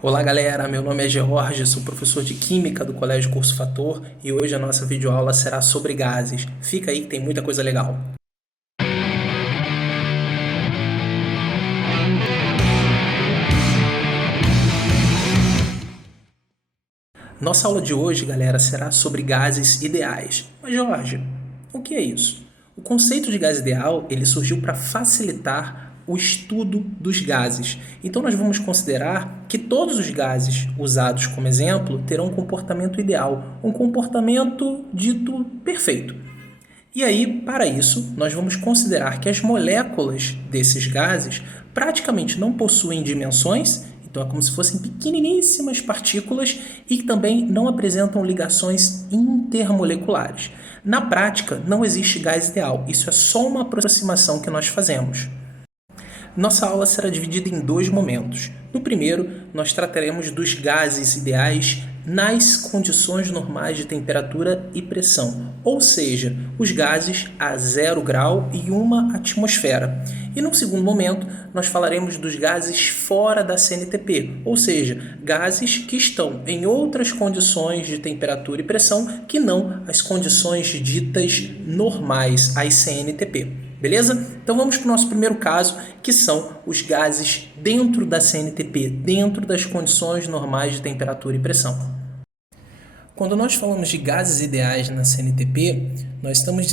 Olá galera, meu nome é George, sou professor de Química do Colégio Curso Fator e hoje a nossa videoaula será sobre gases. Fica aí que tem muita coisa legal. Nossa aula de hoje, galera, será sobre gases ideais. Mas George, o que é isso? O conceito de gás ideal, ele surgiu para facilitar o estudo dos gases. Então nós vamos considerar que todos os gases usados como exemplo terão um comportamento ideal, um comportamento dito perfeito. E aí, para isso, nós vamos considerar que as moléculas desses gases praticamente não possuem dimensões, então é como se fossem pequeniníssimas partículas e que também não apresentam ligações intermoleculares. Na prática, não existe gás ideal, isso é só uma aproximação que nós fazemos. Nossa aula será dividida em dois momentos. No primeiro, nós trataremos dos gases ideais nas condições normais de temperatura e pressão, ou seja, os gases a 0 grau e 1 atmosfera. E no segundo momento, nós falaremos dos gases fora da CNTP, ou seja, gases que estão em outras condições de temperatura e pressão que não as condições ditas normais, as CNTP. Beleza? Então vamos para o nosso primeiro caso, que são os gases dentro da CNTP, dentro das condições normais de temperatura e pressão. Quando nós falamos de gases ideais na CNTP, nós estamos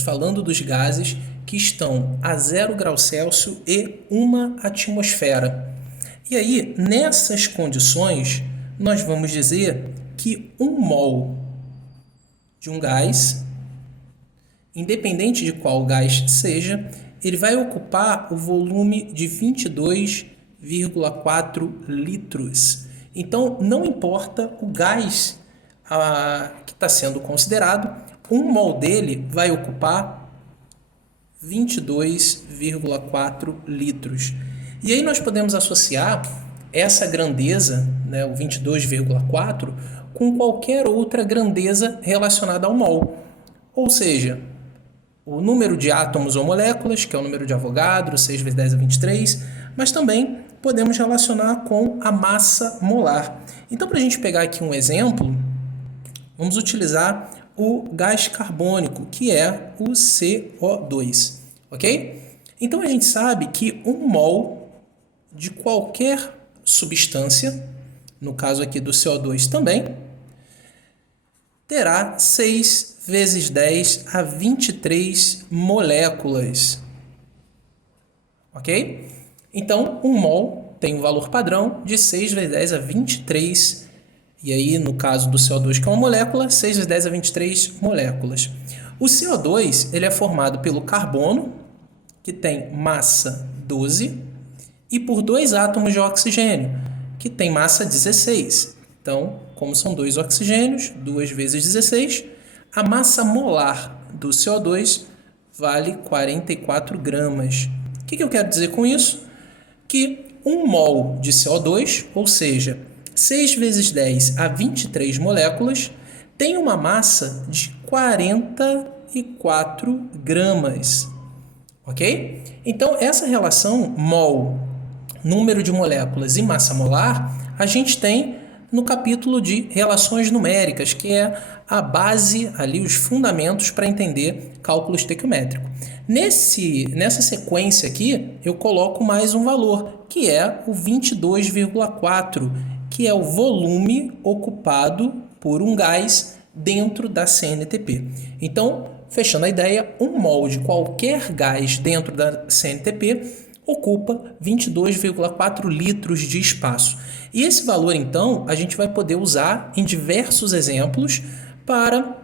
falando dos gases que estão a 0 grau Celsius e 1 atmosfera. E aí, nessas condições, nós vamos dizer que 1 mol de um gás, independente de qual gás seja, ele vai ocupar o volume de 22,4 litros. Então, não importa o gás que está sendo considerado, 1 mol dele vai ocupar 22,4 litros. E aí nós podemos associar essa grandeza, né, o 22,4, com qualquer outra grandeza relacionada ao mol. Ou seja, o número de átomos ou moléculas, que é o número de Avogadro, 6 vezes 10 a 23, mas também podemos relacionar com a massa molar. Então, para a gente pegar aqui um exemplo, vamos utilizar o gás carbônico, que é o CO2, ok? Então, a gente sabe que 1 mol de qualquer substância, no caso aqui do CO2 também, terá 6 vezes 10 a 23 moléculas, ok? Então, 1 mol tem um valor padrão de 6 vezes 10 a 23, e aí no caso do CO2, que é uma molécula, 6 vezes 10 a 23 moléculas. O CO2 ele é formado pelo carbono, que tem massa 12, e por 2 átomos de oxigênio, que tem massa 16. Então, como são 2 oxigênios, 2 vezes 16, a massa molar do CO2 vale 44 gramas. O que eu quero dizer com isso? Que 1 mol de CO2, ou seja, 6 vezes 10 a 23 moléculas, tem uma massa de 44 gramas. Ok? Então, essa relação mol, número de moléculas e massa molar, a gente tem no capítulo de relações numéricas, que é a base, ali os fundamentos para entender cálculo estequiométrico. Nessa sequência aqui, eu coloco mais um valor, que é o 22,4, que é o volume ocupado por um gás dentro da CNTP. Então, fechando a ideia, 1 mol de qualquer gás dentro da CNTP ocupa 22,4 litros de espaço. E esse valor, então, a gente vai poder usar em diversos exemplos para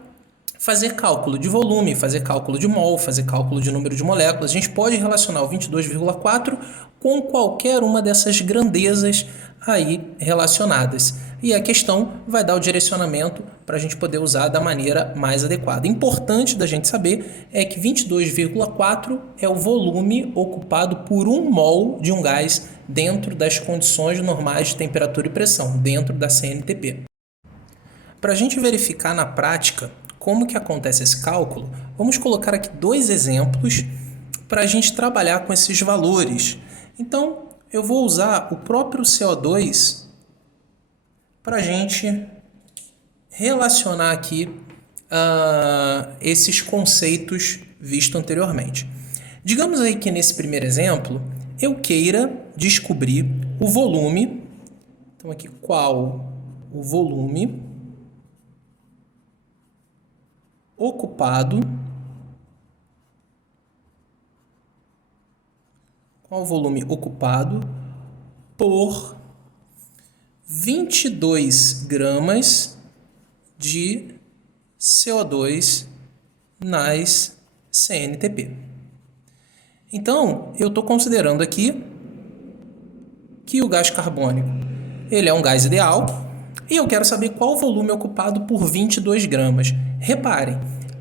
fazer cálculo de volume, fazer cálculo de mol, fazer cálculo de número de moléculas. A gente pode relacionar o 22,4 com qualquer uma dessas grandezas aí relacionadas. E a questão vai dar o direcionamento para a gente poder usar da maneira mais adequada. Importante da gente saber é que 22,4 é o volume ocupado por 1 mol de um gás dentro das condições normais de temperatura e pressão, dentro da CNTP. Para a gente verificar na prática como que acontece esse cálculo, vamos colocar aqui 2 exemplos para a gente trabalhar com esses valores. Então, eu vou usar o próprio CO2 para a gente relacionar aqui esses conceitos vistos anteriormente. Digamos aí que nesse primeiro exemplo eu queira descobrir o volume. Então aqui, qual o volume ocupado por 22 gramas de CO2 nas CNTP. Então, eu estou considerando aqui que o gás carbônico ele é um gás ideal e eu quero saber qual o volume ocupado por 22 gramas. Reparem,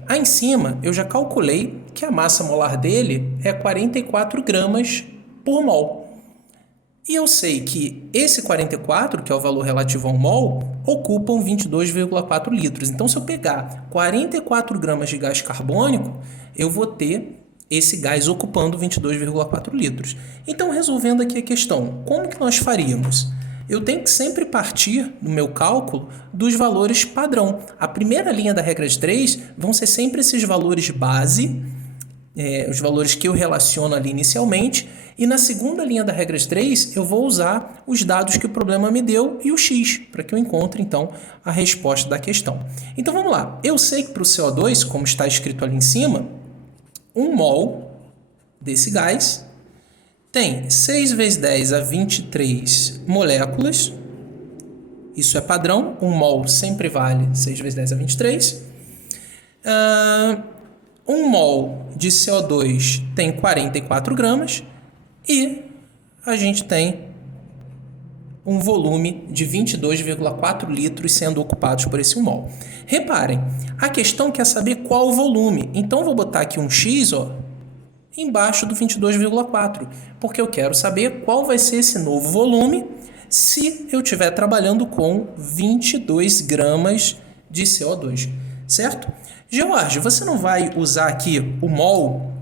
aí em cima eu já calculei que a massa molar dele é 44 gramas por mol. E eu sei que esse 44, que é o valor relativo ao mol, ocupam 22,4 litros. Então, se eu pegar 44 gramas de gás carbônico, eu vou ter esse gás ocupando 22,4 litros. Então, resolvendo aqui a questão, como que nós faríamos? Eu tenho que sempre partir, no meu cálculo, dos valores padrão. A primeira linha da regra de 3 vão ser sempre esses valores base, os valores que eu relaciono ali inicialmente, e na segunda linha da regra de 3 eu vou usar os dados que o problema me deu e o x, para que eu encontre então a resposta da questão. Então vamos lá, eu sei que para o CO2, como está escrito ali em cima, 1 mol desse gás tem 6 vezes 10 a 23 moléculas, isso é padrão, 1 mol sempre vale 6 vezes 10 a 23. 1 mol de CO2 tem 44 gramas e a gente tem um volume de 22,4 litros sendo ocupados por esse 1 mol. Reparem, a questão quer saber qual o volume, então vou botar aqui um x embaixo do 22,4, porque eu quero saber qual vai ser esse novo volume se eu estiver trabalhando com 22 gramas de CO2, certo? George, você não vai usar aqui o mol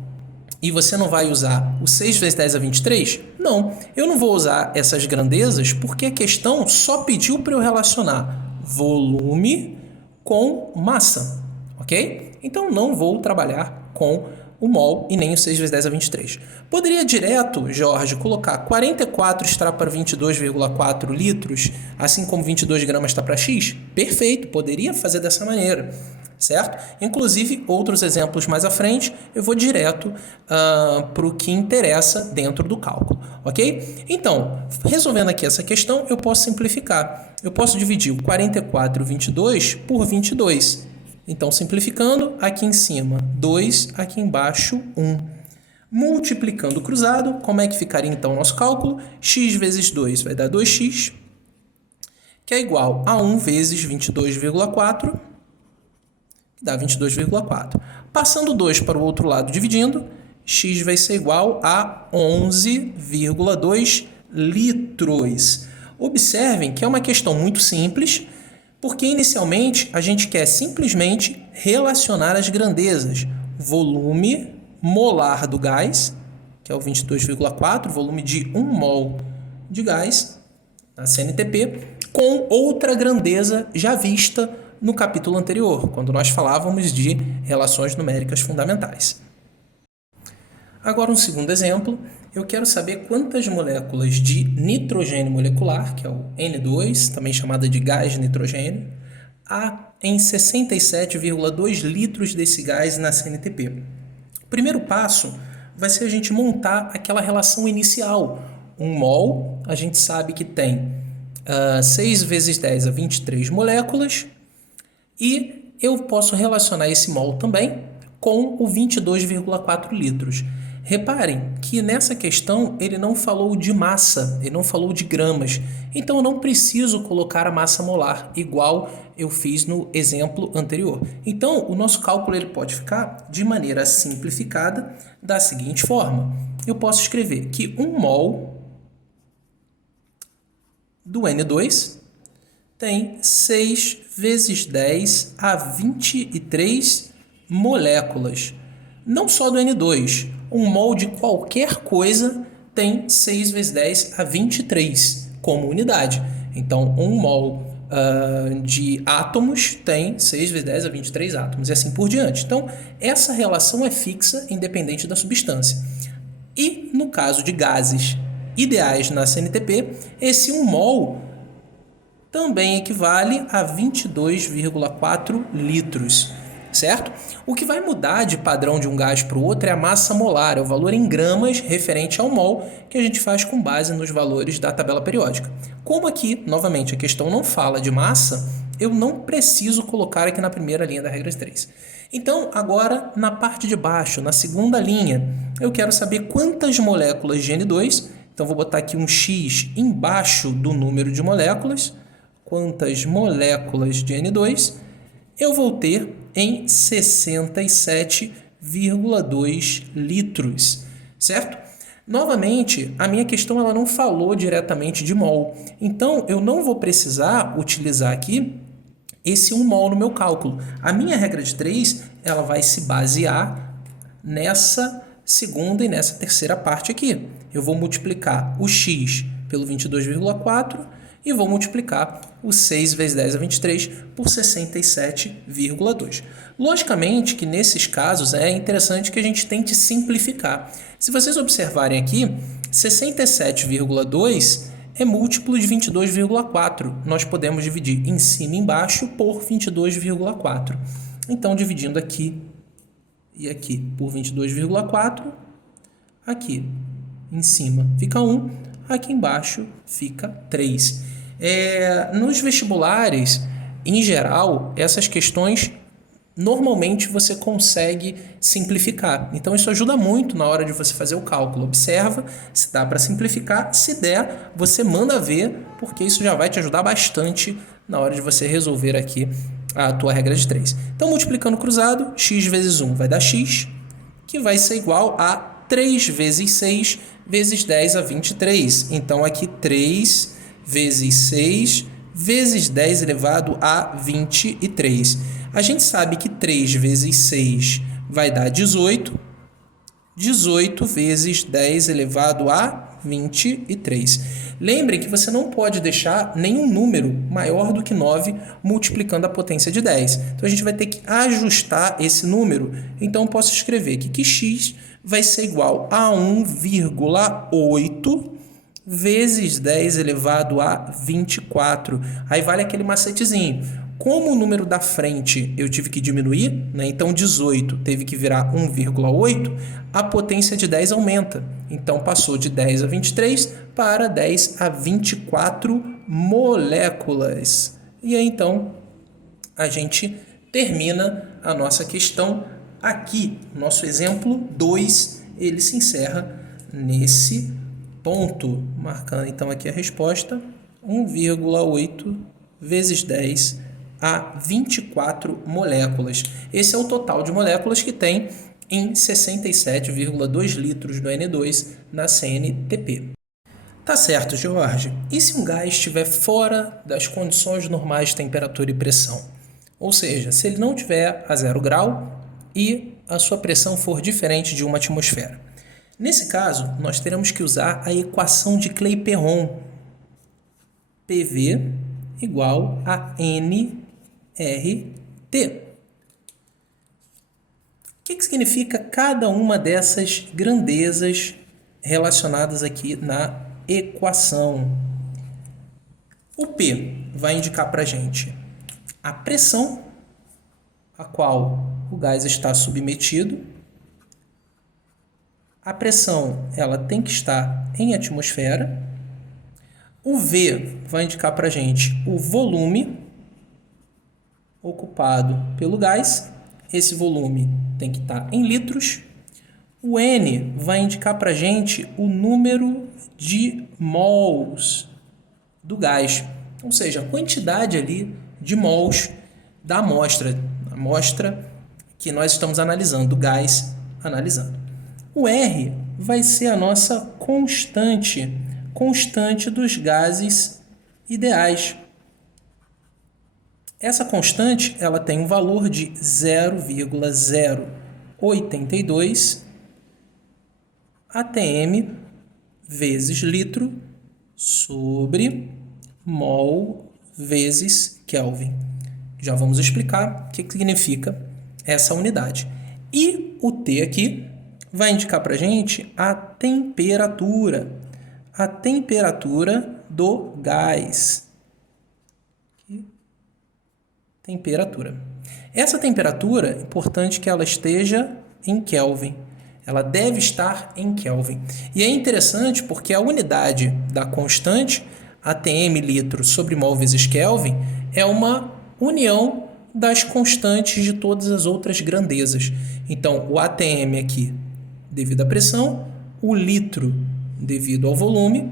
e você não vai usar o 6 vezes 10 a 23? Não, eu não vou usar essas grandezas porque a questão só pediu para eu relacionar volume com massa, ok? Então não vou trabalhar com o mol e nem o 6 vezes 10 a 23. Poderia direto, Jorge, colocar 44 está para 22,4 litros, assim como 22 gramas está para x? Perfeito, poderia fazer dessa maneira, certo? Inclusive, outros exemplos mais à frente, eu vou direto para o que interessa dentro do cálculo, ok? Então, resolvendo aqui essa questão, eu posso simplificar. Eu posso dividir o 44 e o 22 por 22. Então, simplificando, aqui em cima 2, aqui embaixo 1. Multiplicando cruzado, como é que ficaria então o nosso cálculo? X vezes 2 vai dar 2x, que é igual a 1 vezes 22,4, que dá 22,4. Passando 2 para o outro lado dividindo, x vai ser igual a 11,2 litros. Observem que é uma questão muito simples, porque inicialmente a gente quer simplesmente relacionar as grandezas. Volume molar do gás, que é o 22,4, volume de 1 mol de gás, na CNTP, com outra grandeza já vista no capítulo anterior, quando nós falávamos de relações numéricas fundamentais. Agora, um segundo exemplo, eu quero saber quantas moléculas de nitrogênio molecular, que é o N2, também chamada de gás de nitrogênio, há em 67,2 litros desse gás na CNTP. O primeiro passo vai ser a gente montar aquela relação inicial. 1 mol, a gente sabe que tem 6 vezes 10 a 23 moléculas, e eu posso relacionar esse mol também com o 22,4 litros. Reparem que nessa questão ele não falou de massa, ele não falou de gramas. Então eu não preciso colocar a massa molar, igual eu fiz no exemplo anterior. Então o nosso cálculo ele pode ficar de maneira simplificada da seguinte forma. Eu posso escrever que 1 mol do N2 tem 6 vezes 10 a 23 moléculas. Não só do N2, 1 mol de qualquer coisa tem 6 vezes 10 a 23 como unidade. Então, 1 mol de átomos tem 6 vezes 10 a 23 átomos, e assim por diante. Então, essa relação é fixa, independente da substância. E, no caso de gases ideais na CNTP, esse 1 mol também equivale a 22,4 litros, certo? O que vai mudar de padrão de um gás para o outro é a massa molar, é o valor em gramas referente ao mol, que a gente faz com base nos valores da tabela periódica. Como aqui, novamente, a questão não fala de massa, eu não preciso colocar aqui na primeira linha da regra de 3. Então, agora, na parte de baixo, na segunda linha, eu quero saber quantas moléculas de N2, então vou botar aqui um X embaixo do número de moléculas, quantas moléculas de N2 eu vou ter em 67,2 litros, certo? Novamente, a minha questão ela não falou diretamente de mol, então eu não vou precisar utilizar aqui esse 1 mol no meu cálculo. A minha regra de 3 ela vai se basear nessa segunda e nessa terceira parte aqui. Eu vou multiplicar o X pelo 22,4 e vou multiplicar o 6 vezes 10 a 23 por 67,2. Logicamente que nesses casos é interessante que a gente tente simplificar. Se vocês observarem aqui, 67,2 é múltiplo de 22,4. Nós podemos dividir em cima e embaixo por 22,4. Então, dividindo aqui e aqui por 22,4, aqui em cima fica 1, aqui embaixo fica 3. Nos vestibulares, em geral, essas questões normalmente você consegue simplificar. Então, isso ajuda muito na hora de você fazer o cálculo. Observa se dá para simplificar. Se der, você manda ver, porque isso já vai te ajudar bastante na hora de você resolver aqui a tua regra de 3. Então, multiplicando cruzado, x vezes 1 vai dar x, que vai ser igual a 3 vezes 6 vezes 10 a 23. Então, aqui 3 vezes 6 vezes 10 elevado a 23. A gente sabe que 3 vezes 6 vai dar 18. 18 vezes 10 elevado a 23. Lembrem que você não pode deixar nenhum número maior do que 9 multiplicando a potência de 10. Então, a gente vai ter que ajustar esse número. Então, eu posso escrever aqui que x vai ser igual a 1,8 vezes 10 elevado a 24. Aí vale aquele macetezinho. Como o número da frente eu tive que diminuir, né? Então 18 teve que virar 1,8, a potência de 10 aumenta. Então passou de 10 a 23 para 10 a 24 moléculas. E aí então a gente termina a nossa questão aqui. Nosso exemplo 2, ele se encerra nesse ponto, marcando então aqui a resposta, 1,8 vezes 10 a 24 moléculas. Esse é o total de moléculas que tem em 67,2 litros do N2 na CNTP. Tá certo, Jorge. E se um gás estiver fora das condições normais de temperatura e pressão? Ou seja, se ele não estiver a 0 grau e a sua pressão for diferente de uma atmosfera. Nesse caso, nós teremos que usar a equação de Clapeyron. PV igual a nRT. O que significa cada uma dessas grandezas relacionadas aqui na equação? O P vai indicar para a gente a pressão a qual o gás está submetido. A pressão ela tem que estar em atmosfera. O V vai indicar para a gente o volume ocupado pelo gás. Esse volume tem que estar em litros. O N vai indicar para a gente o número de mols do gás, ou seja, a quantidade ali de mols da amostra, a amostra que nós estamos analisando, do gás analisando. O R vai ser a nossa constante dos gases ideais. Essa constante ela tem um valor de 0,082 atm vezes litro sobre mol vezes Kelvin. Já vamos explicar o que significa essa unidade. E o T aqui vai indicar para a gente a temperatura do gás. Temperatura. Essa temperatura, é importante que ela esteja em Kelvin. Ela deve estar em Kelvin. E é interessante porque a unidade da constante, ATM litro sobre mol vezes Kelvin, é uma união das constantes de todas as outras grandezas. Então, o ATM aqui, devido à pressão, o litro, devido ao volume,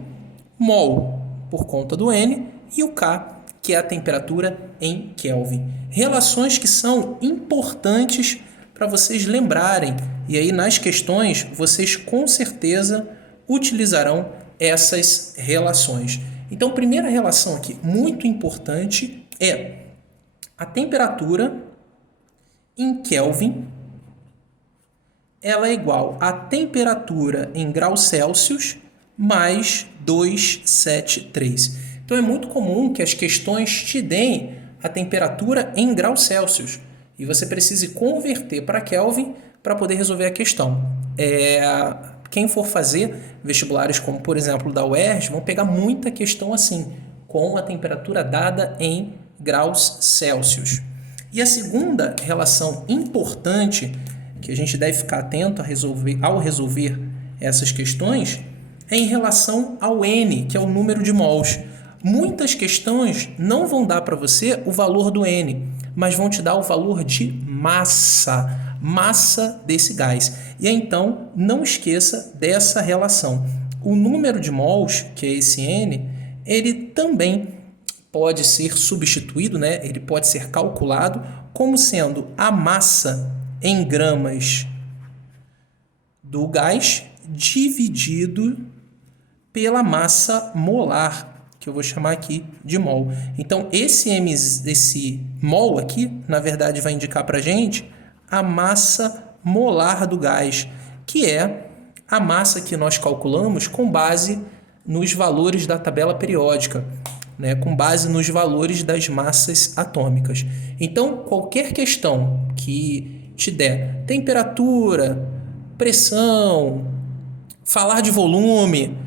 mol, por conta do N, e o K, que é a temperatura em Kelvin. Relações que são importantes para vocês lembrarem. E aí, nas questões, vocês com certeza utilizarão essas relações. Então, primeira relação aqui, muito importante, é a temperatura em Kelvin, ela é igual à temperatura em graus Celsius mais 273. Então, é muito comum que as questões te deem a temperatura em graus Celsius e você precise converter para Kelvin para poder resolver a questão. Quem for fazer vestibulares como, por exemplo, da UERJ, vão pegar muita questão assim, com a temperatura dada em graus Celsius. E a segunda relação importante que a gente deve ficar atento ao resolver essas questões é em relação ao N, que é o número de mols. Muitas questões não vão dar para você o valor do N, mas vão te dar o valor de massa desse gás. E aí, então, não esqueça dessa relação. O número de mols, que é esse N, ele também pode ser substituído, né? Ele pode ser calculado como sendo a massa em gramas do gás dividido pela massa molar, que eu vou chamar aqui de mol. Então, esse mol aqui, na verdade, vai indicar para a gente a massa molar do gás, que é a massa que nós calculamos com base nos valores da tabela periódica, né, com base nos valores das massas atômicas. Então, qualquer questão que te der temperatura, pressão, falar de volume,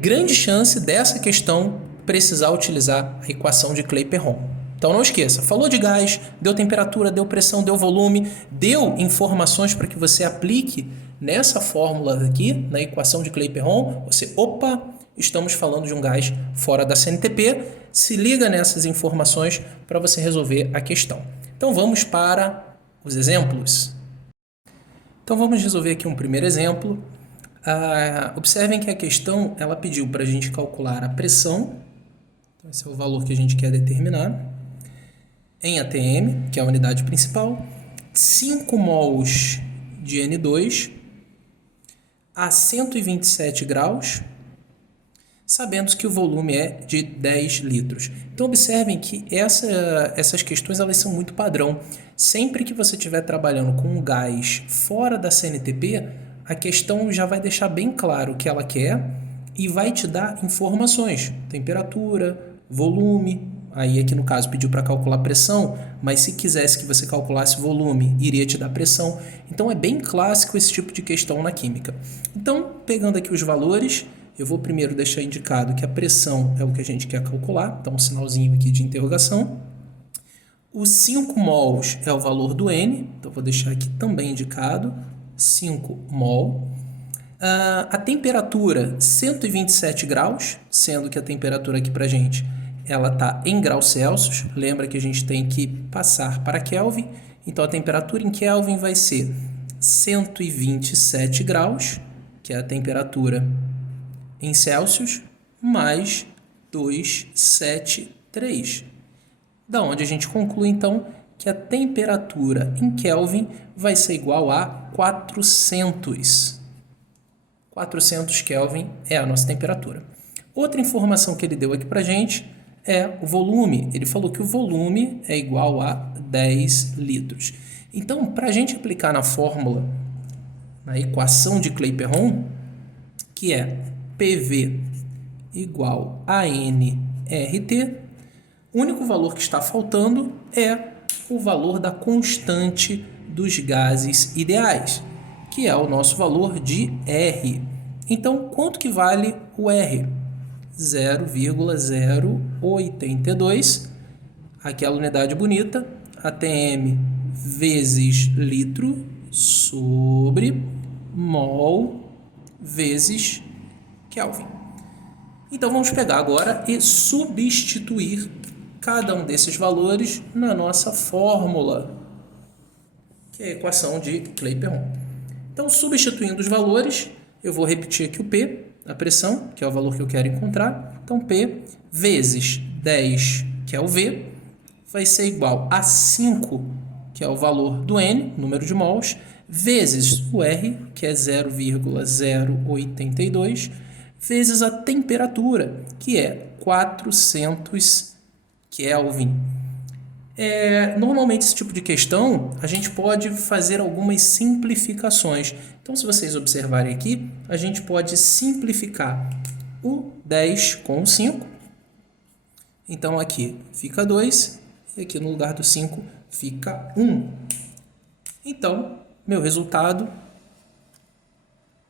grande chance dessa questão precisar utilizar a equação de Clapeyron. Então não esqueça, falou de gás, deu temperatura, deu pressão, deu volume, deu informações para que você aplique nessa fórmula aqui, na equação de Clapeyron, estamos falando de um gás fora da CNTP, se liga nessas informações para você resolver a questão. Então vamos para os exemplos. Então vamos resolver aqui um primeiro exemplo. Observem que a questão ela pediu para a gente calcular a pressão, então esse é o valor que a gente quer determinar, em ATM, que é a unidade principal, 5 mols de N2 a 127 graus, sabendo que o volume é de 10 litros. Então, observem que essas questões elas são muito padrão. Sempre que você estiver trabalhando com um gás fora da CNTP, a questão já vai deixar bem claro o que ela quer e vai te dar informações, temperatura, volume. Aí aqui no caso pediu para calcular pressão, mas se quisesse que você calculasse volume, iria te dar pressão. Então é bem clássico esse tipo de questão na química. Então, pegando aqui os valores, eu vou primeiro deixar indicado que a pressão é o que a gente quer calcular, então um sinalzinho aqui de interrogação. Os 5 mols é o valor do N, então vou deixar aqui também indicado, 5 mol. A temperatura, 127 graus, sendo que a temperatura aqui para a gente ela está em graus Celsius. Lembra que a gente tem que passar para Kelvin. Então, a temperatura em Kelvin vai ser 127 graus, que é a temperatura em Celsius, mais 273. Da onde a gente conclui, então, que a temperatura em Kelvin vai ser igual a 400. 400 Kelvin é a nossa temperatura. Outra informação que ele deu aqui para a gente é o volume. Ele falou que o volume é igual a 10 litros. Então, para a gente aplicar na fórmula, na equação de Clapeyron, que é PV igual a nRT, o único valor que está faltando é o valor da constante dos gases ideais, que é o nosso valor de R. Então, quanto que vale o R? 0,082, aquela unidade bonita, atm vezes litro sobre mol vezes Kelvin. Então, vamos pegar agora e substituir cada um desses valores na nossa fórmula, que é a equação de Clapeyron. Então, substituindo os valores, eu vou repetir aqui o P, a pressão, que é o valor que eu quero encontrar. Então, P vezes 10, que é o V, vai ser igual a 5, que é o valor do N, número de mols, vezes o R, que é 0,082, vezes a temperatura, que é 400 Kelvin. Normalmente, esse tipo de questão, a gente pode fazer algumas simplificações. Então, se vocês observarem aqui, a gente pode simplificar o 10 com o 5. Então, aqui fica 2, e aqui no lugar do 5 fica 1. Então, meu resultado,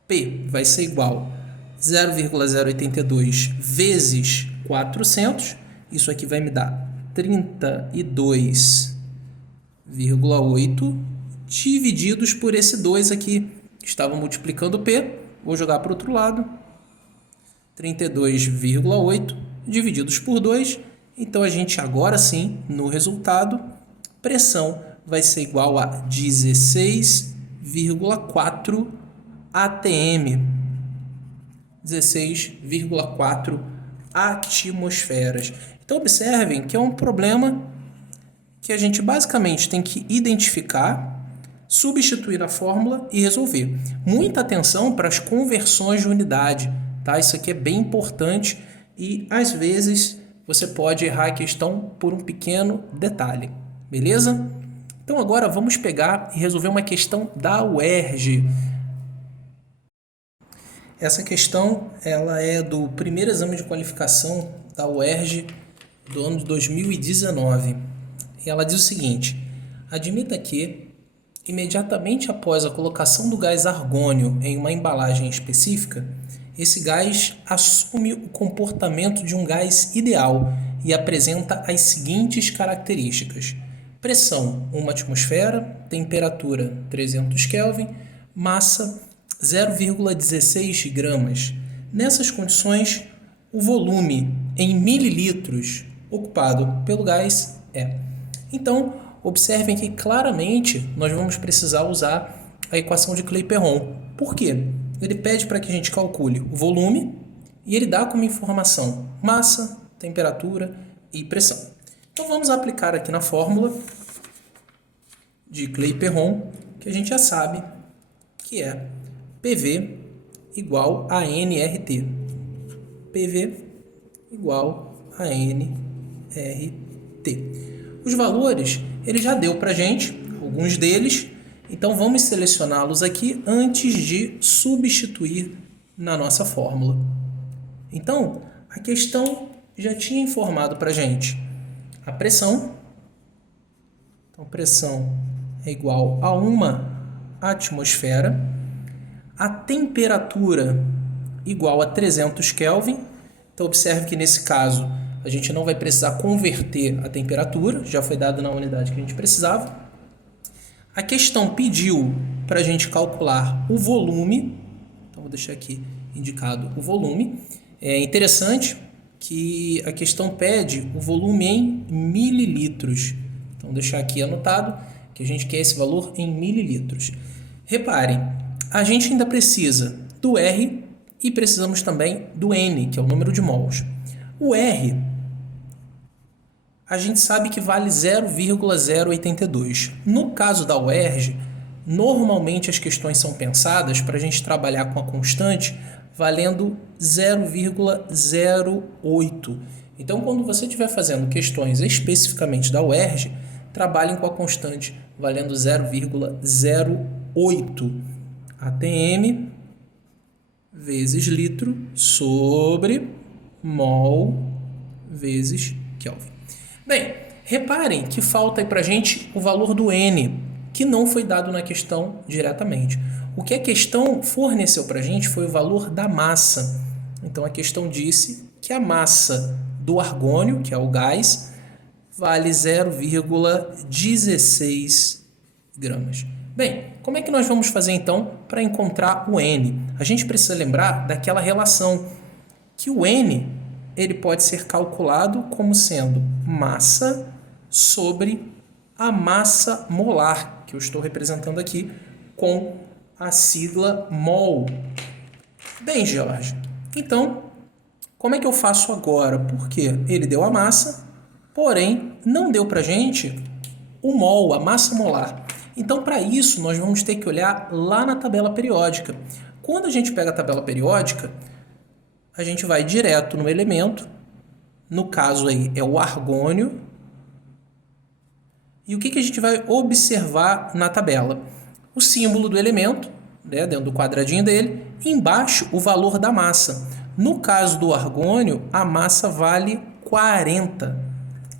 P vai ser igual a 0,082 vezes 400. Isso aqui vai me dar 32,8 divididos por esse 2 aqui. Estava multiplicando o P, vou jogar para o outro lado. 32,8 divididos por 2. Então, a gente agora sim, no resultado, pressão vai ser igual a 16,4 atm. 16,4 atmosferas. Então, observem que é um problema que a gente basicamente tem que identificar, substituir a fórmula e resolver. Muita atenção para as conversões de unidade, tá? Isso aqui é bem importante e, às vezes, você pode errar a questão por um pequeno detalhe, beleza? Então, agora vamos pegar e resolver uma questão da UERJ. Essa questão ela é do primeiro exame de qualificação da UERJ do ano de 2019. E ela diz o seguinte: admita que, imediatamente após a colocação do gás argônio em uma embalagem específica, esse gás assume o comportamento de um gás ideal e apresenta as seguintes características: pressão 1 atmosfera, temperatura 300 Kelvin, massa 0,16 gramas. Nessas condições, o volume em mililitros ocupado pelo gás é. Então, observem que claramente nós vamos precisar usar a equação de Clapeyron. Por quê? Ele pede para que a gente calcule o volume e ele dá como informação massa, temperatura e pressão. Então, vamos aplicar aqui na fórmula de Clapeyron, que a gente já sabe que é PV igual a nRT. PV igual a nRT. Os valores ele já deu para a gente, alguns deles, então vamos selecioná-los aqui antes de substituir na nossa fórmula. Então, a questão já tinha informado para a gente a pressão. Então, pressão é igual a 1 atmosfera. A temperatura igual a 300 Kelvin. Então, observe que nesse caso a gente não vai precisar converter a temperatura, já foi dado na unidade que a gente precisava. A questão pediu para a gente calcular o volume, então vou deixar aqui indicado o volume. É interessante que a questão pede o volume em mililitros, então vou deixar aqui anotado que a gente quer esse valor em mililitros. Reparem, a gente ainda precisa do R e precisamos também do N, que é o número de mols. O R, a gente sabe que vale 0,082. No caso da UERJ, normalmente as questões são pensadas para a gente trabalhar com a constante valendo 0,08. Então, quando você estiver fazendo questões especificamente da UERJ, trabalhem com a constante valendo 0,08 atm vezes litro sobre mol vezes Kelvin. Bem, reparem que falta aí para a gente o valor do N, que não foi dado na questão diretamente. O que a questão forneceu para a gente foi o valor da massa. Então, a questão disse que a massa do argônio, que é o gás, vale 0,16 gramas. Bem, como é que nós vamos fazer então para encontrar o N? A gente precisa lembrar daquela relação que o N ele pode ser calculado como sendo massa sobre a massa molar, que eu estou representando aqui com a sigla mol. Bem, Jorge, então, como é que eu faço agora? Porque ele deu a massa, porém, não deu para a gente o mol, a massa molar. Então, para isso, nós vamos ter que olhar lá na tabela periódica. Quando a gente pega a tabela periódica, a gente vai direto no elemento, no caso aí é o argônio, e o que a gente vai observar na tabela? O símbolo do elemento, né, dentro do quadradinho dele, e embaixo o valor da massa. No caso do argônio, a massa vale 40.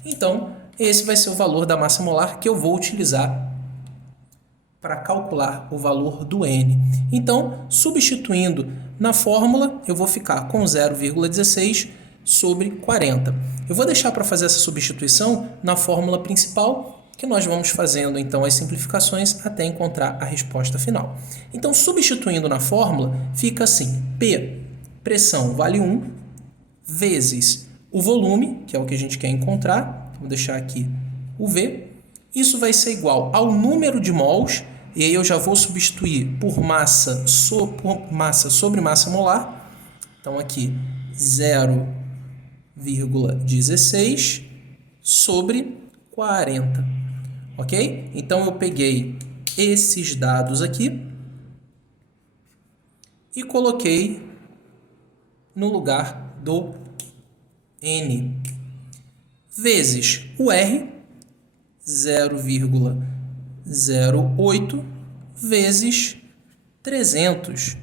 Então, esse vai ser o valor da massa molar que eu vou utilizar para calcular o valor do N. Então, substituindo na fórmula, eu vou ficar com 0,16 sobre 40. Eu vou deixar para fazer essa substituição na fórmula principal, que nós vamos fazendo então as simplificações até encontrar a resposta final. Então, substituindo na fórmula, fica assim: P, pressão vale 1, vezes o volume, que é o que a gente quer encontrar, vou deixar aqui o V, isso vai ser igual ao número de mols, e aí eu já vou substituir por massa sobre massa molar. Então, aqui 0,16 sobre 40. Ok? Então, eu peguei esses dados aqui e coloquei no lugar do N, vezes o R, 0,08 vezes 300,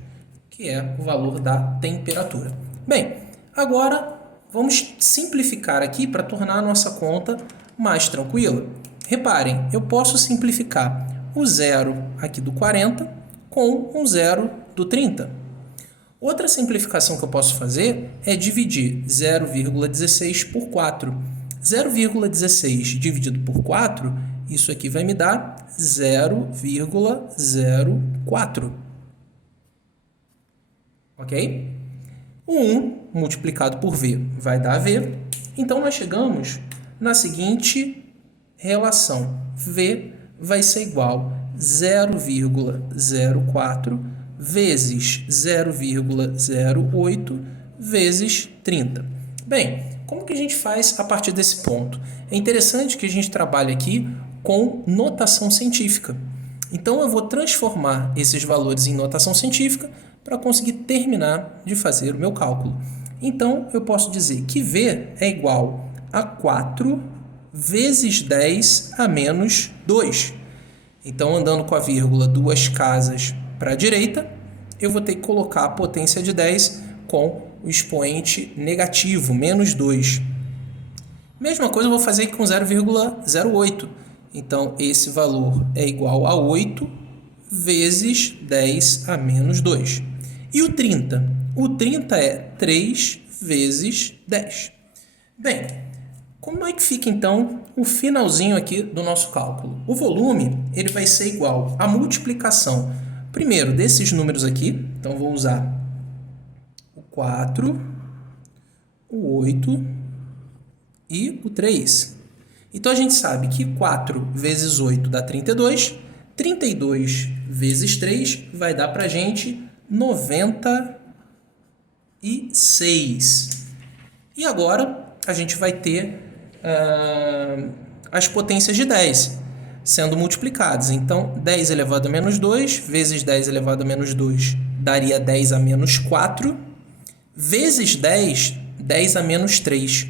que é o valor da temperatura. Bem, agora vamos simplificar aqui para tornar a nossa conta mais tranquila. Reparem, eu posso simplificar o zero aqui do 40 com um zero do 30. Outra simplificação que eu posso fazer é dividir 0,16 por 4. 0,16 dividido por 4, isso aqui vai me dar 0,04. Ok? O 1 multiplicado por V vai dar V. Então, nós chegamos na seguinte relação. V vai ser igual a 0,04 vezes 0,08 vezes 30. Bem, como que a gente faz a partir desse ponto? É interessante que a gente trabalhe aqui com notação científica. Então, eu vou transformar esses valores em notação científica para conseguir terminar de fazer o meu cálculo. Então, eu posso dizer que V é igual a 4 vezes 10 a menos 2. Então, andando com a vírgula duas casas para a direita, eu vou ter que colocar a potência de 10 com o expoente negativo, menos 2. Mesma coisa eu vou fazer aqui com 0,08. Então, esse valor é igual a 8 vezes 10 a menos 2. E o 30? O 30 é 3 vezes 10. Bem, como é que fica, então, o finalzinho aqui do nosso cálculo? O volume ele vai ser igual à multiplicação, primeiro, desses números aqui. Então, vou usar o 4, o 8 e o 3. Então, a gente sabe que 4 vezes 8 dá 32. 32 vezes 3 vai dar para a gente 96. E agora, a gente vai ter as potências de 10 sendo multiplicadas. Então, 10 elevado a menos 2 vezes 10 elevado a menos 2 daria 10 a menos 4, vezes 10, 10 a menos 3.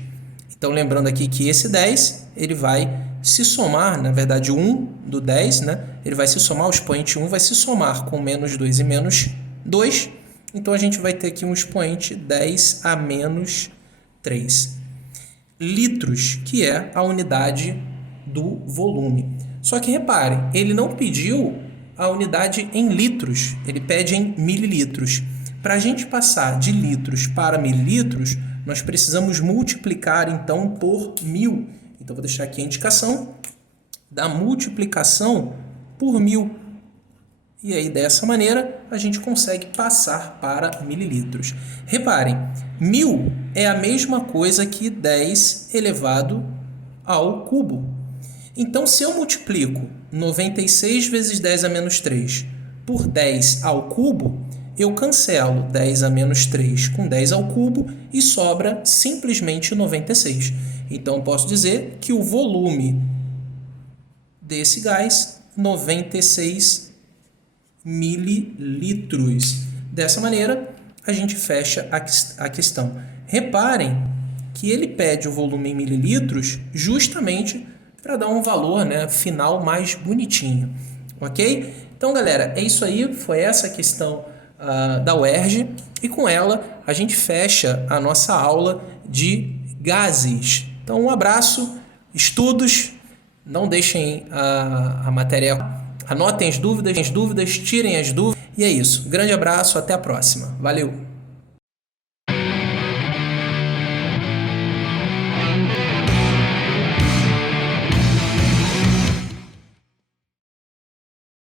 Então, lembrando aqui que esse 10, ele vai se somar, na verdade, o 1 do 10, né? Ele vai se somar, o expoente 1 vai se somar com menos 2 e menos 2. Então, a gente vai ter aqui um expoente 10 a menos 3 litros, que é a unidade do volume. Só que reparem, ele não pediu a unidade em litros, ele pede em mililitros. Para a gente passar de litros para mililitros, nós precisamos multiplicar então por 1000. Então, vou deixar aqui a indicação da multiplicação por 1000. E aí, dessa maneira, a gente consegue passar para mililitros. Reparem, 1000 é a mesma coisa que 10 elevado ao cubo. Então, se eu multiplico 96 vezes 10 a menos 3 por 10 ao cubo, eu cancelo 10 a menos 3 com 10 ao cubo e sobra simplesmente 96. Então, eu posso dizer que o volume desse gás, 96 mililitros. Dessa maneira, a gente fecha a questão. Reparem que ele pede o volume em mililitros justamente para dar um valor, né, final mais bonitinho, ok? Então, galera, é isso aí. Foi essa a questão da UERJ. E com ela, a gente fecha a nossa aula de gases. Então, um abraço, estudos. Não deixem a matéria, anotem as dúvidas, tirem as dúvidas. E é isso. Grande abraço, até a próxima. Valeu!